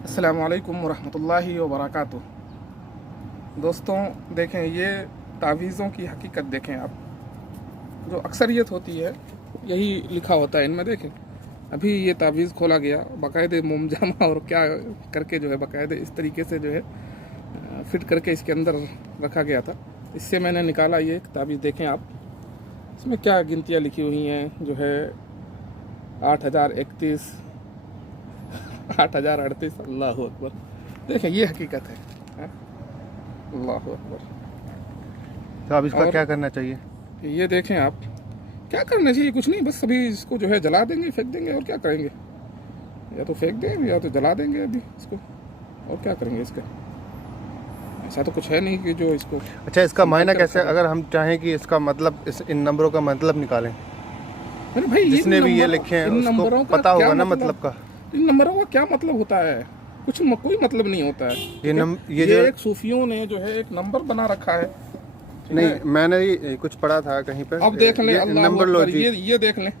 अस्सलामु अलैकुम वरहमतुल्लाहि वबरकातुह। दोस्तों देखें, ये तावीज़ों की हकीकत देखें आप। जो अक्सरियत होती है यही लिखा होता है इनमें। देखें, अभी ये तावीज़ खोला गया, बाकायदे मोमजामा और क्या करके जो है बाकायदे इस तरीके से जो है फिट करके इसके अंदर रखा गया था। इससे मैंने निकाला ये तावीज़। देखें आप, इसमें क्या गिनतियाँ लिखी हुई हैं जो है 8031, 8038। अल्लाह अकबर। देखें, ये हकीकत है। अल्लाह अकबर। तो अब इसका क्या करना चाहिए? ये देखें आप, क्या करना चाहिए? कुछ नहीं, बस अभी इसको जो है जला देंगे, फेंक देंगे। और क्या करेंगे? या तो फेंक देंगे या तो जला देंगे अभी इसको। और क्या करेंगे इसका? ऐसा तो कुछ है नहीं कि जो इसको। अच्छा, इसका मायना कैसे, अगर हम चाहें कि इसका मतलब इन नंबरों का मतलब निकालें? अरे भाई, जिसने भी ये लिखे हैं उसको पता होगा ना मतलब का। इन नंबरों का क्या मतलब होता है? कोई मतलब नहीं होता है। ये जो जो एक सूफियों ने जो है एक नंबर बना रखा है। नहीं, मैंने ये कुछ पढ़ा था कहीं पर। अब देख लें, अल्लाह नंबर लो अकबर। जी। ये देख लें,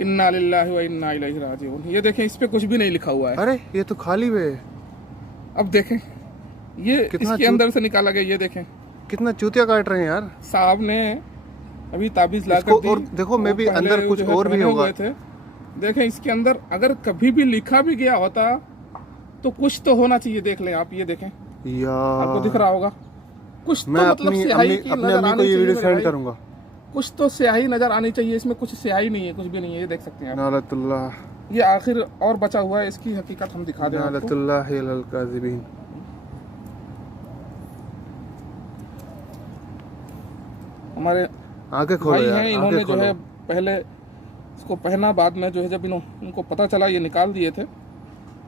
इन्ना लिल्लाहि व इन्ना इलैहि राजिऊन। ये देखें, इस पे कुछ भी नहीं लिखा हुआ है। अरे ये तो खाली है। अब देखें, ये इसके अंदर से निकाला गया। ये देखें, कितना चूतिया काट रहे हैं यार साहब ने अभी ताबीज ला कर दी। और देखो, मैं भी अंदर कुछ और भी होगा। देखें, इसके अंदर अगर कभी भी लिखा भी गया होता तो कुछ तो होना चाहिए। देख लें आप, ये देखें, आपको दिख रहा होगा कुछ। मैं तो मतलब स्याही की अपनी नजर अम्मी को आनी ये वीडियो चाहिए। सेंड करूंगा। कुछ तो स्याही नजर आनी चाहिए। इसमें कुछ स्याही नहीं है, कुछ भी नहीं है। ये देख सकते हैं आप। नालतुल्लाह। ये आखिर और बचा हुआ है, इसकी हकीकत हम दिखा दें आपको। नालतुल्लाह अलल काज़िबीन। हमारे आंखें खोलो भाई यार, हैं, इन्होंने आंखें जो खोलो। है पहले इसको पहना, बाद में जो है जब इनको पता चला ये निकाल दिए थे।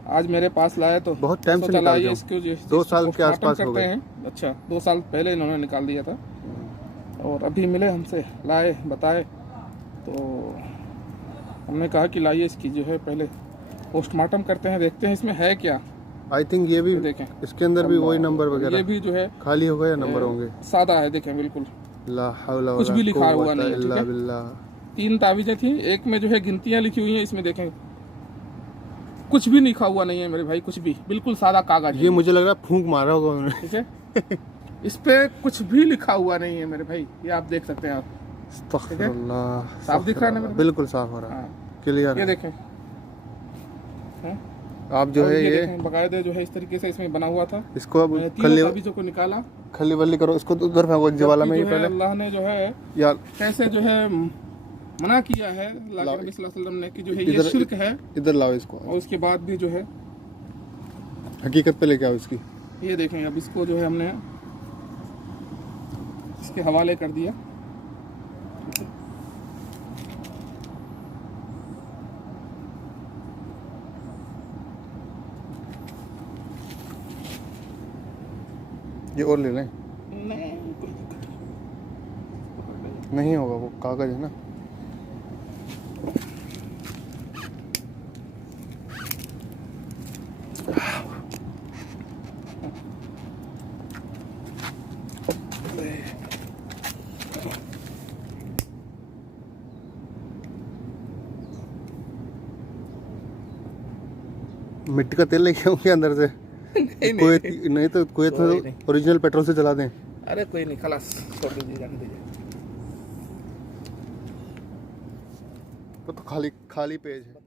आज मेरे पास लाए तो बहुत टाइम से चला निकाल ये दिया। इसको जो 2 साल के आसपास हो गए। अच्छा, 2 साल पहले इन्होंने निकाल दिया था और अभी मिले हमसे, लाए, बताए तो हमने कहा कि लाइए इसकी जो है पहले पोस्टमार्टम करते हैं, देखते हैं इसमें है क्या। आई थिंक ये भी देखें, इसके अंदर भी वही नंबर वगैरह ये भी जो है खाली होगा या नंबर होंगे। सादा है। देखें, बिल्कुल ला हौला कुछ वला भी लिखा हुआ कुव्वता नहीं है, ठीक इल्ला है? बिल्लाह। 3 तावीज़ें थी, एक में जो है गिनतियां लिखी हुई हैं, इसमें देखें कुछ भी लिखा हुआ नहीं है मेरे भाई, कुछ भी। बिल्कुल सादा कागज ये मुझे लग रहा है फूंक मारा होगा उन्होंने। ठीक है? इस पे कुछ भी लिखा हुआ नहीं है मेरे भाई। ये आप देख सकते हैं आप। अस्तगफिरुल्लाह। साफ दिख रहा है ना मेरे? बिल्कुल साफ हो रहा है, हाँ, क्लियर ये है। देखें। आप जो है ये बकायदे जो है इस तरीके से इसमें बना हुआ था। इसको अब तीनों तावीज़ों को निकाला। खली वली करो, इसको तो उधर फेंको ज्वाला में। जबकि ये जो है पहले अल्लाह ने जो है यार कैसे जो है मना किया है अल्लाह के नबी सल्लल्लाहु अलैहि वसल्लम ने कि जो है ये इधर शिर्क है। इधर लाओ इसको, और उसके बाद भी जो है हकीकत पे लेके आओ इसकी। ये देखें, अब इसको जो है हमने इसके हवाले कर दिया। ये और ले लें। नहीं, कोई दिक्कत नहीं होगा, वो कागज है ना। मिट्टी का तेल लेके आऊँ अंदर से? नहीं तो कुवैत में ओरिजिनल पेट्रोल से चला दें। अरे कोई नहीं, खलास छोड़ दीजिए, जाने दीजिए। वो तो खाली पेज है।